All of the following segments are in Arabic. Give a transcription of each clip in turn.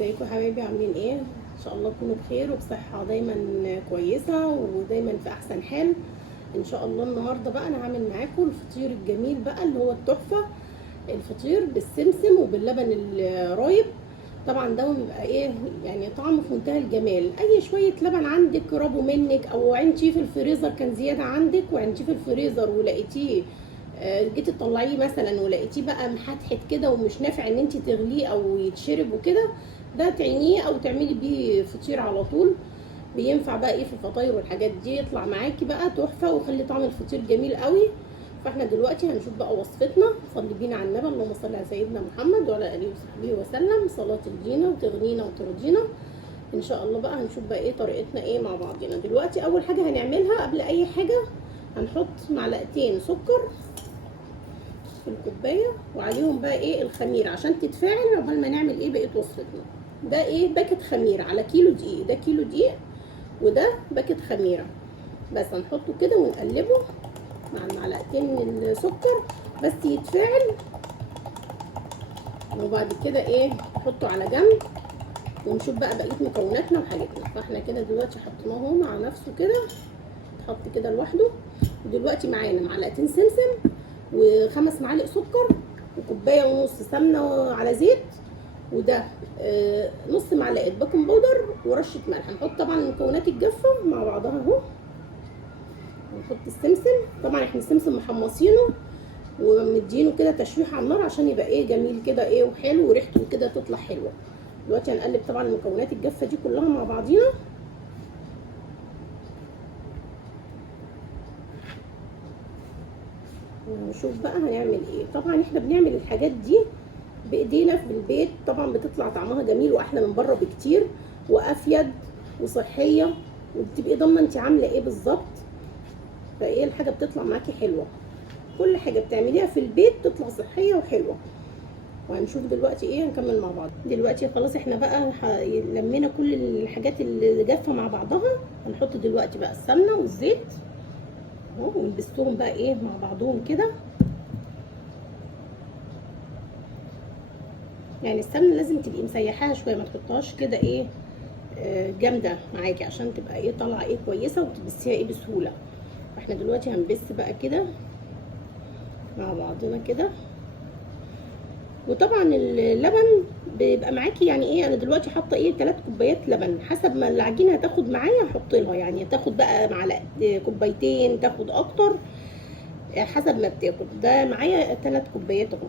ازيكم يا حبايبي؟ عاملين ايه؟ ان شاء الله تكونوا بخير وبصحه دايما كويسه ودايما في احسن حال ان شاء الله. النهارده بقى انا هعمل معاكم الفطير الجميل بقى اللي هو التحفه، الفطير بالسمسم وباللبن الرايب. طبعا ده بيبقى ايه يعني طعمه في منتهى الجمال. اي شويه لبن عندك ربوا منك او عندي في الفريزر كان زياده عندك وعندي في الفريزر ولقيتيه جيتي تطلعيه مثلا ولقيتيه بقى محتحت كده ومش نافع ان انت تغليه او يتشرب وكده، ده تعينيه او تعملي بيه فطير على طول. بينفع بقى ايه في الفطاير والحاجات دي، يطلع معاكي بقى تحفه ويخلي طعم الفطير جميل قوي. فاحنا دلوقتي هنشوف بقى وصفتنا. صلي بينا على النبي، اللهم صل على سيدنا محمد وعلى اله وصحبه وسلم. صلاه تدينا وتغنينا وترضينا ان شاء الله. بقى هنشوف بقى ايه طريقتنا ايه مع بعضنا. دلوقتي اول حاجه هنعملها قبل اي حاجه هنحط معلقتين سكر في الكوبايه وعليهم بقى ايه الخميره عشان تتفاعل قبل ما نعمل ايه بقيه وصفتنا. ده ايه باكت خميره على كيلو دقيق، ده كيلو دقيق وده باكت خميره. بس هنحطه كده ونقلبه مع المعلقتين السكر بس يتفاعل، وبعد كده ايه نحطه على جنب ونشوف بقى بقيه مكوناتنا وحاجتنا. فاحنا كده دلوقتي حطيناه اهو مع نفسه كده، اتحط كده لوحده. ودلوقتي معانا معلقتين سمسم و5 معالق سكر وكوبايه ونص سمنه على زيت، وده نص معلقه بيكنج باودر ورشه ملح. هنحط طبعا المكونات الجافه مع بعضها اهو. هنحط السمسم، طبعا احنا السمسم محمصينه ومدينه كده تشويح على النار عشان يبقى ايه جميل كده ايه وحلو وريحته كده تطلع حلوه. دلوقتي هنقلب طبعا المكونات الجافه دي كلها مع بعضينا. ونشوف بقى هنعمل ايه. طبعا احنا بنعمل الحاجات دي بايدينا في البيت، طبعا بتطلع طعمها جميل واحلى من بره بكتير وافيد وصحيه، وبتبقي ضامنه انت عامله ايه بالظبط. فايه الحاجه بتطلع معاكي حلوه، كل حاجه بتعمليها في البيت تطلع صحيه وحلوه. وهنشوف دلوقتي ايه هنكمل مع بعض. دلوقتي خلاص احنا بقى لمينا كل الحاجات اللي جافه مع بعضها. هنحط دلوقتي بقى السمنه والزيت اهو ونبسهم بقى ايه مع بعضهم كده. يعني السمنه لازم تبقي مسيحاها شويه، ما تحطهاش كده ايه جامده معاكي عشان تبقى ايه طالعه ايه كويسه وتبسيها ايه بسهوله. فاحنا دلوقتي هنبس بقى كده مع بعضنا كده. وطبعا اللبن بيبقى معاكي يعني ايه، انا دلوقتي حاطه ايه 3 كوبايات لبن، حسب ما العجينه هتاخد معايا هحط لها، يعني تاخد بقى معلقه كوبايتين تاخد اكتر حسب ما بتاخد. ده معايا 3 كوبايات اهو.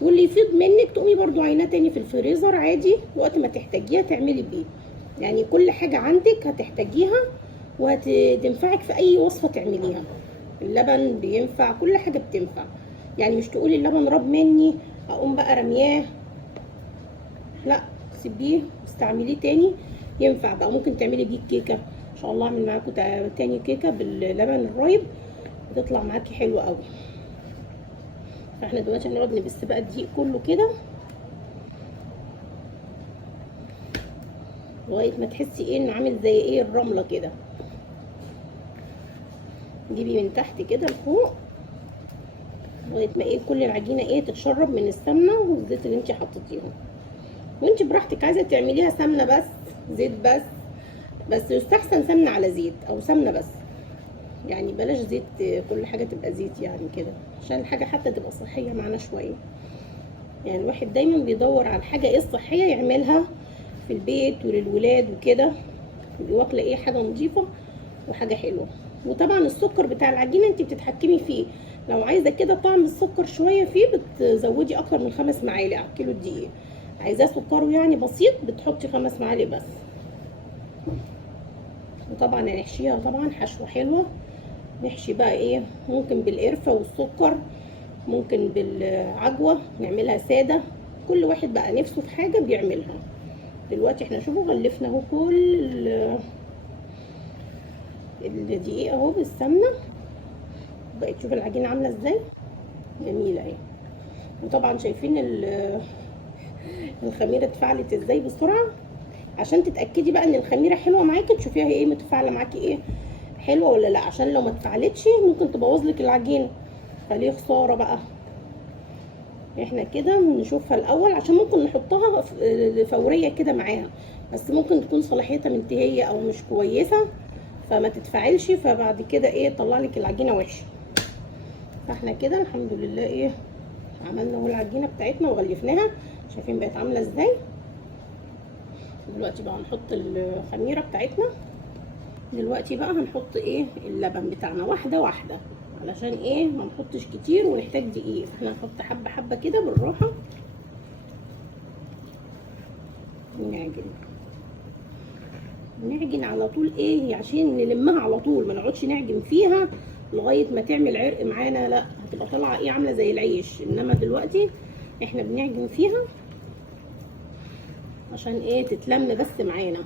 واللي يفيض منك تقومي برضو عيناه تاني في الفريزر عادي، وقت ما تحتاجيها تعملي بيه. يعني كل حاجه عندك هتحتاجيها وهتنفعك في اي وصفه تعمليها. اللبن بينفع، كل حاجه بتنفع. يعني مش تقولي اللبن راب مني اقوم بقى رمياه، لا سيبيه واستعمليه تاني ينفع بقى. ممكن تعملي بيه كيكه ان شاء الله. اعمل معاكم تاني كيكه باللبن الرايب بتطلع معاكي حلوه قوي. فاحنا دلوقتي هنقعد نبس بقى الدقيق كله كده لغايه ما تحسي ايه ان عامل زي ايه الرمله كده. جيبي من تحت كده لفوق لغايه ما ايه كل العجينه ايه تتشرب من السمنه والزيت اللي انت حطيتيهم. وانت براحتك عايزه تعمليها سمنه بس زيت بس يستحسن سمنه على زيت او سمنه بس، يعني بلاش زيت كل حاجه تبقى زيت يعني كده عشان الحاجه حتى تبقى صحيه معانا شويه. يعني الواحد دايما بيدور على الحاجه ايه الصحيه يعملها في البيت وللولاد وكده، يبقى واكله ايه حاجه نظيفه وحاجه حلوه. وطبعا السكر بتاع العجينه انت بتتحكمي فيه، لو عايزه كده طعم السكر شويه فيه بتزودي اكتر من 5 معالق على كيلو الدقيق. عايزاه سكره يعني بسيط بتحطي 5 معالق بس. وطبعا هنحشيها طبعا حشوه حلوه. نحشي بقى ايه ممكن بالقرفه والسكر، ممكن بالعجوه نعملها ساده، كل واحد بقى نفسه في حاجه بيعملها. دلوقتي احنا شوفوا غلفنا اهو كل الدقيق اهو بالسمنه. بقيت تشوف العجينه عامله ازاي جميله اهي. وطبعا شايفين الخميره اتفعلت ازاي بسرعه. عشان تتاكدي بقى ان الخميره حلوه معاكي تشوفيها ايه متفاعله معاكي ايه حلوه ولا لا، عشان لو ما اتفعلتش ممكن تبوظ لك العجينه فليه خساره بقى. احنا كده نشوفها الاول عشان ممكن نحطها فوريه كده معاها، بس ممكن تكون صلاحيتها منتهيه او مش كويسه فما تتفاعلش، فبعد كده ايه طلع لك العجينه وحشه. فاحنا كده الحمد لله ايه عملنا اهو العجينه بتاعتنا وغلفناها، شايفين بقت عامله ازاي. دلوقتي بقى هنحط الخميره بتاعتنا. دلوقتي بقى هنحط ايه اللبن بتاعنا واحده واحده علشان ايه ما نحطش كتير ونحتاج دقيق. احنا هنحط حبه حبه كده بالراحه نعجن على طول ايه عشان نلمها على طول، ما نقعدش نعجن فيها لغايه ما تعمل عرق معانا، لا هتبقى طالعه ايه عامله زي العيش. انما دلوقتي احنا بنعجن فيها عشان ايه تتلم بس معانا.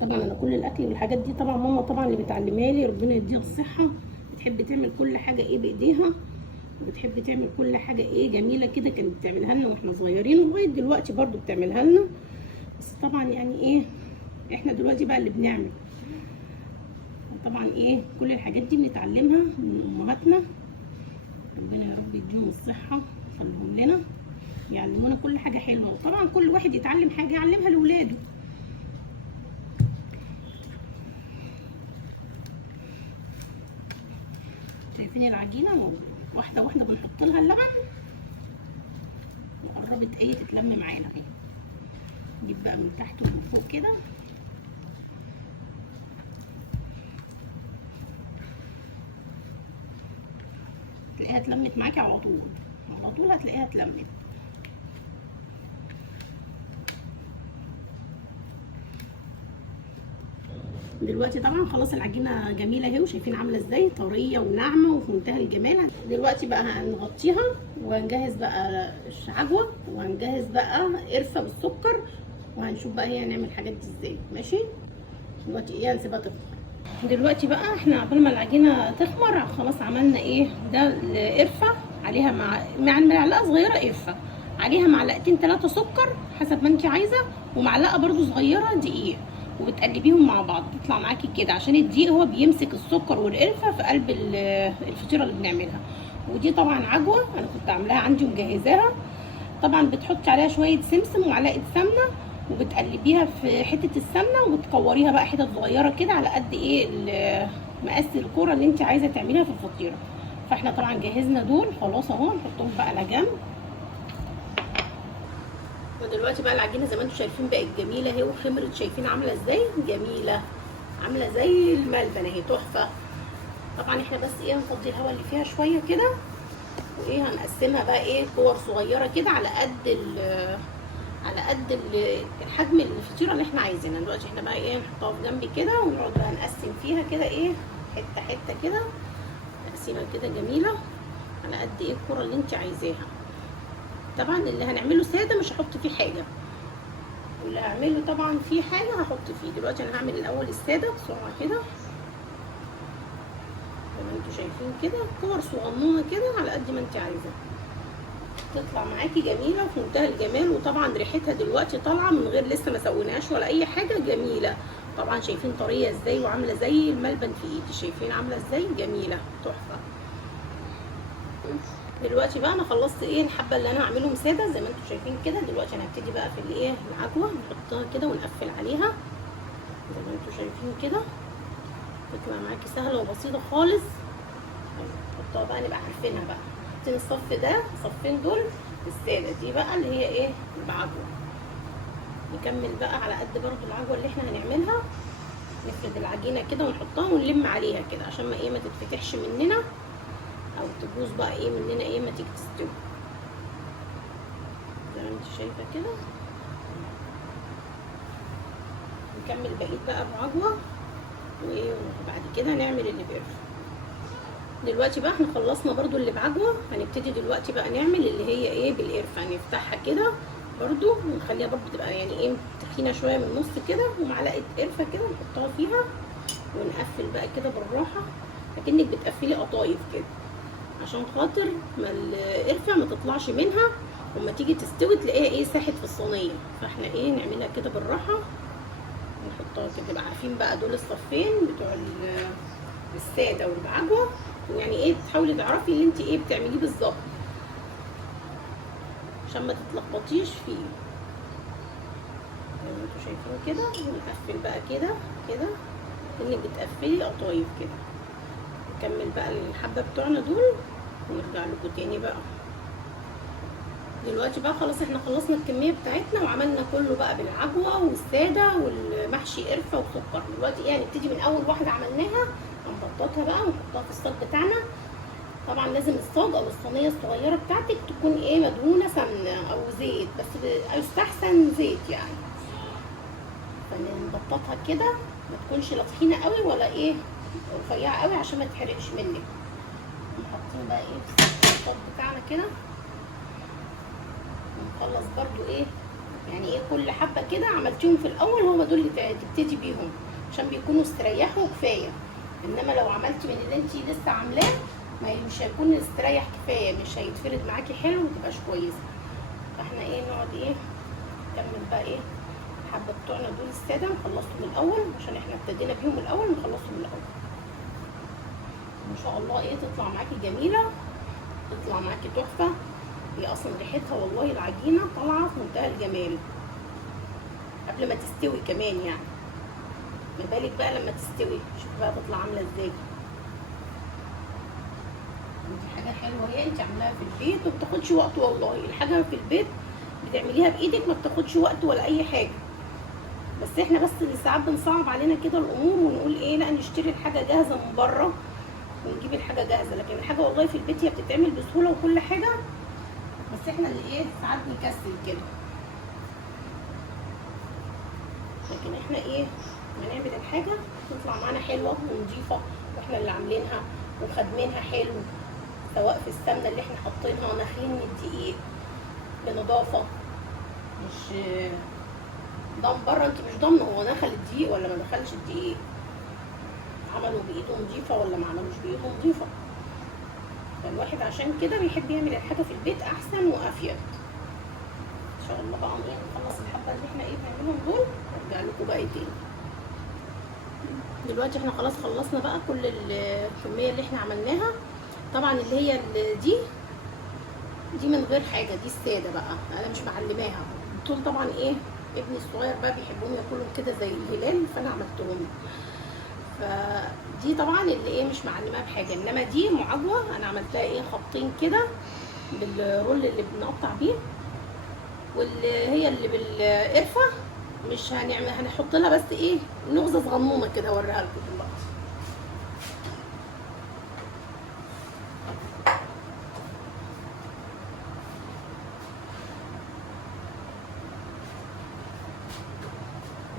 طبعا انا كل الاكل والحاجات دي طبعا ماما طبعا اللي بتعلمها لي، ربنا يديها الصحه، بتحب تعمل كل حاجه ايه بايديها، وبتحب تعمل كل حاجه ايه جميله كده، كانت بتعملها لنا واحنا صغيرين ولغايه دلوقتي برضو بتعملها لنا. بس طبعا يعني ايه احنا دلوقتي بقى اللي بنعمل. طبعا ايه كل الحاجات دي بنتعلمها من امهاتنا، ربنا يا رب يديهم الصحه ويخليهم لنا، يعلمونا كل حاجه حلوه. وطبعا كل واحد يتعلم حاجه يعلمها لاولاده. شايفين العجينه واحده واحده بنحط لها اللبن وقربت ايه تتلم معانا اهي. نجيب بقى من تحت ومن فوق كده تلاقيها اتلمت معاكي على طول، على طول هتلاقيها اتلمت. دلوقتي طبعا خلاص العجينه جميله اهي، وشايفين عامله ازاي طريه وناعمه وفي منتهى الجمال. دلوقتي بقى هنغطيها وهنجهز بقى العجوه، وهنجهز بقى قرفه بالسكر، وهنشوف بقى هي هنعمل الحاجات دي ازاي. ماشي دلوقتي ايه هنسيبها تخمر. دلوقتي بقى احنا قبل ما العجينه تخمر خلاص عملنا ايه ده القرفه عليها مع معلقه صغيره قرفه، عليها معلقتين 3 سكر حسب ما انت عايزه، ومعلقه برده صغيره دقيق، وبتقلبيهم مع بعض تطلع معاكي كده عشان الدقيق هو بيمسك السكر والقرفه في قلب الفطيره اللي بنعملها. ودي طبعا عجوه انا كنت عاملاها عندي ومجهزاها. طبعا بتحطي عليها شويه سمسم ومعلقه سمنه وبتقلبيها في حته السمنه وبتكوريها بقى حتت صغيره كده على قد ايه مقاس الكوره اللي انت عايزه تعمليها في الفطيره. فاحنا طبعا جهزنا دول خلاص اهو، نحطهم بقى على جنب. ودلوقتي بقى العجينه زي ما انتم شايفين بقت جميله اهي وخمرت، شايفين عامله ازاي جميله، عامله زي الملبن اهي تحفه. طبعا احنا بس ايه هنفضي الهواء اللي فيها شويه كده، وايه هنقسمها بقى ايه كور صغيره كده على قد حجم الفطيره اللي احنا عايزينها. دلوقتي احنا بقى ايه نحطها في جنب كده ونقعد بقى نقسم فيها كده ايه حته حته كده، تقسيمه كده جميله على قد ايه الكوره اللي انت عايزاها. طبعا اللي هنعمله ساده مش هحط فيه حاجه، واللي هعمله طبعا فيه حاجه هحط فيه. دلوقتي انا هعمل الاول الساده بسرعه كده زي ما انتم شايفين كده، كور صغنونه كده على قد ما انت عايزه، تطلع معاكي جميله وفي منتهى الجمال. وطبعا ريحتها دلوقتي طالعه من غير لسه ما سويناهاش ولا اي حاجه، جميله. طبعا شايفين طريه ازاي وعامله زي الملبن في ايدي، شايفين عامله ازاي جميله تحفه. دلوقتي بقى انا خلصت ايه الحبه اللي انا هعملهم ساده زي ما انتم شايفين كده. دلوقتي انا هبتدي بقى في الايه العجوه، نحطها كده ونقفل عليها زي ما انتم شايفين كده، تطلع معاكي سهله وبسيطه خالص. نحطها بقى نبقى عارفينها بقى، حاطين الصف ده الصفين دول الساده، دي بقى اللي هي ايه بعجوه. نكمل بقى على قد برضو العجوه اللي احنا هنعملها، نفرد العجينه كده ونحطها ونلم عليها كده عشان ما ايه ما تتفتحش مننا او تبوظ بقى ايه مننا ايه ما تيجي تستوي زي ما انت شايفه كده. نكمل بقيه بقى بعجوه وايه، وبعد كده نعمل اللي بقرفه. دلوقتي بقى احنا خلصنا برضو اللي بعجوه، هنبتدي دلوقتي بقى نعمل اللي هي ايه بالقرفه. هنفتحها كده برضو ونخليها برضو تبقى يعني ايه تخينه شويه من النص كده، ومعلقه قرفه كده نحطها فيها ونقفل بقى كده بالراحه اكنك بتقفلي قطايف كده عشان خاطر ما القرفه ما تطلعش منها وما تيجي تستوي تلاقيها ايه ساحت في الصينيه. فاحنا ايه نعملها كده بالراحه ونحطها كده. تبقى عارفين بقى دول الصفين بتوع بالساده والعجوه، يعني ايه تحاولي تعرفي اللي انت ايه بتعمليه بالظبط عشان ما تتلخبطيش فيه. زي ما انتوا شايفين كده، ونقفل بقى كده كده كأنك بتقفلي قطايف كده. نكمل بقى الحبه بتوعنا دول ونرجع لكم تاني بقى. دلوقتي بقى خلاص احنا خلصنا الكميه بتاعتنا وعملنا كله بقى بالعجوه والساده والمحشي قرفه وسكر. دلوقتي ايه هنبتدي من اول واحده عملناها، هنبططها بقى ونحطها في الصاج بتاعنا. طبعا لازم الصاج او الصينيه الصغيره بتاعتك تكون ايه مدهونه سمنه او زيت، بس يستحسن زيت يعني. فنبططها كده، ما تكونش لا تخينه قوي ولا ايه رفيعه قوي عشان ما تحرقش منك. حاطين بقى ايه في الصاج بتاعنا كده، ونخلص برضو ايه يعني ايه كل حبه كده عملتيهم في الاول هم دول اللي تبتدي بيهم عشان بيكونوا استريحوا كفايه. انما لو عملتي من اللي انت لسه عاملاه مش هيكون استريح كفايه، مش هيتفرد معاكي حلو ومتبقاش كويسه. فاحنا ايه نقعد ايه نكمل بقى ايه الحبه بتوعنا دول الساده نخلصهم الاول عشان احنا ابتدينا بيهم الاول، نخلصهم الاول ان شاء الله ايه تطلع معاكي جميله، تطلع معاكي تحفه. هي اصلا ريحتها والله العجينه طالعه في منتهى الجمال قبل ما تستوي كمان يعني، ما بالك بقى لما تستوي شوف بقى تطلع عامله ازاي. دي حاجه حلوه هي انت عاملاها في البيت وما بتاخدش وقت، والله الحاجه في البيت بتعمليها بايدك ما بتاخدش وقت ولا اي حاجه. بس احنا بس اللي ساعات بنصعب علينا كده الامور ونقول ايه لا نشتري الحاجه جاهزه من بره ونجيب الحاجه جاهزه، لكن الحاجه والله في البيت هي بتتعمل بسهوله وكل حاجه، بس احنا اللي ايه ساعات بنكسل كده. لكن احنا ايه بنعمل الحاجه تطلع معانا حلوه ونضيفه واحنا اللي عاملينها وخادمينها حلو، سواء في السمنه اللي احنا حاطينها ناخلين من الدقيق بنضافه، مش ضم بره انت مش ضامنه هو دخل الدقيق ولا ما دخلش الدقيق، عملوا بايده نضيفه ولا ما عملوش بايده نضيفه. فالواحد عشان كده بيحب يعمل الحاجه في البيت احسن وافيد. ان شاء الله بقى نخلص الحبه اللي احنا ايه بنعملهم دول ارجع لكم بقى تاني. دلوقتي احنا خلاص خلصنا بقى كل الكميه اللي احنا عملناها. طبعا اللي هي دي من غير حاجه، دي الساده بقى انا مش معلماها. دول طبعا ايه ابني الصغير بقى بيحبهم ياكلهم كده زي الهلال فانا عملتهم. فدي طبعا اللي ايه مش معلماها بحاجه، انما دي معجوه انا عملتها ايه خطين كده بالرول اللي بنقطع بيه، واللي هي اللي بالقرفه مش هنعمل، هنحط لها بس ايه نغزه صغنونه كده اوريها لكم دلوقتي.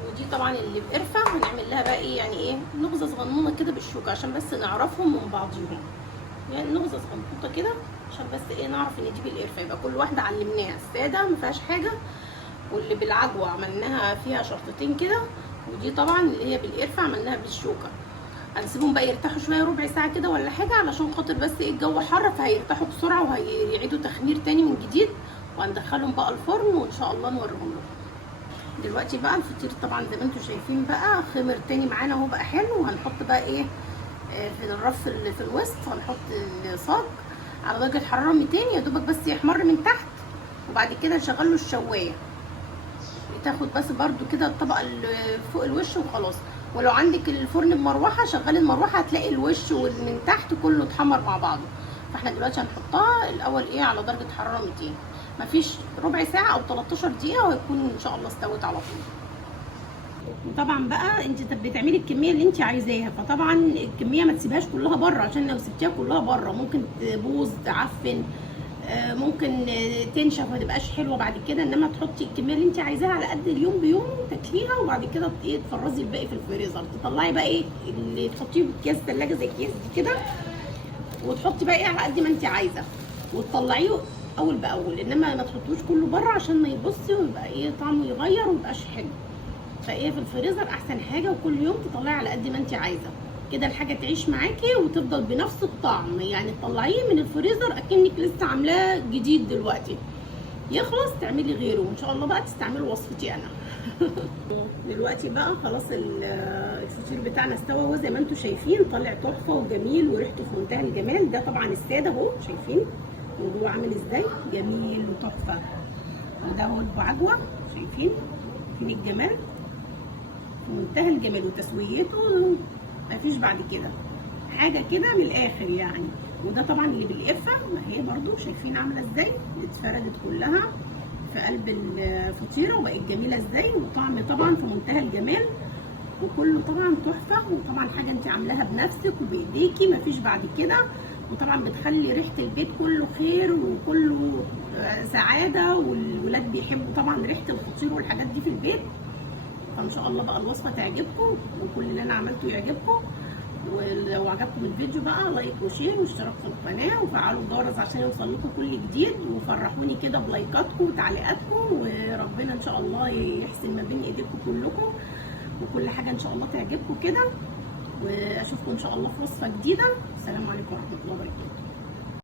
ودي طبعا اللي بقرفه هنعمل لها بقى ايه يعني ايه نغزه صغنونه كده بالشوكه عشان بس نعرفهم من بعضيهم، يعني نغزه صغنطوطه كده عشان بس ايه نعرف ان دي بالقرفه. يبقى كل واحده علمناها الساده ما فيهاش حاجه، واللي بالعجوه عملناها فيها شرطتين كده، ودي طبعا اللي هي بالقرفه عملناها بالشوكه. هنسيبهم بقى يرتاحوا شويه ربع ساعه كده ولا حاجه علشان خاطر بس ايه الجو حر فهيرتاحوا بسرعه وهيعيدوا تخمير تاني من جديد، وهندخلهم بقى الفرن وان شاء الله نوريهم لكم. دلوقتي بقى الفطير طبعا زي ما انتم شايفين بقى خمر تاني معانا اهو بقى حلو. وهنحط بقى ايه في الرف اللي في الوسط هنحط الصاج على درجه حراره 200 يا دوبك بس يحمر من تحت، وبعد كده نشغل له الشوايه تاخد بس برده كده الطبقه اللي فوق الوش وخلاص. ولو عندك الفرن بمروحه شغلي المروحه هتلاقي الوش والمن تحت كله اتحمر مع بعضه. فاحنا دلوقتي هنحطها الاول ايه على درجه حراره 200، مفيش ربع ساعه او 13 دقيقه وهيكون ان شاء الله استوت على طول. وطبعا بقى انت بتعملي الكميه اللي انت عايزاها، فطبعا الكميه ما تسيبهاش كلها بره عشان لو سبتيها كلها بره ممكن تبوظ تعفن، ممكن تنشف ما تبقاش حلوه بعد كده. انما تحطي الكميه اللي انت عايزاها على قد اليوم بيوم تاكليها، وبعد كده ايه تفرزي الباقي في الفريزر، تطلعي بقى ايه اللي تحطيه في اكياس ثلاجه زي اكياس دي كده، وتحطي بقى ايه على قد ما انت عايزه وتطلعيه اول باول. انما ما تحطوش كله بره عشان ما يبصي ويبقى ايه طعمه يغير وميبقاش حلو. فايه في الفريزر احسن حاجه، وكل يوم تطلعي على قد ما انت عايزه كده الحاجه تعيش معاكي وتفضل بنفس الطعم، يعني تطلعيه من الفريزر اكنك لسه عاملاه جديد دلوقتي. يخلص تعملي غيره، وان شاء الله بقى تستعملوا وصفتي انا. دلوقتي بقى خلاص الفطير بتاعنا استوى، وزي ما انتم شايفين طالع تحفه وجميل وريحته في منتهى الجمال. ده طبعا الساده اهو، شايفين وهو عامل ازاي جميل وتحفه. وده هو بعجوه، شايفين فين الجمال، في منتهى الجمال. وتسويته مفيش بعد كده، حاجه كده من الاخر يعني. وده طبعا اللي بالقفه، ما هي برضو شايفين عامله ازاي، اتفردت كلها في قلب الفطيره وبقت جميله ازاي. وطعم طبعا في منتهى الجمال، وكله طبعا تحفه. وطبعا حاجه انت عاملاها بنفسك وبايديكي مفيش بعد كده. وطبعا بتخلي ريحه البيت كله خير وكله سعاده، والولاد بيحبوا طبعا ريحه الفطير والحاجات دي في البيت. فان شاء الله بقى الوصفه تعجبكم وكل اللي انا عملته يعجبكم. ولو عجبكم الفيديو بقى لايك وشير واشتراك في القناه وفعلوا الجرس عشان يوصل لكم كل جديد. وفرحوني كده بلايكاتكم وتعليقاتكم، وربنا ان شاء الله يحسن ما بين ايديكم كلكم، وكل حاجه ان شاء الله تعجبكم كده. واشوفكم ان شاء الله في وصفه جديده. السلام عليكم ورحمه الله وبركاته.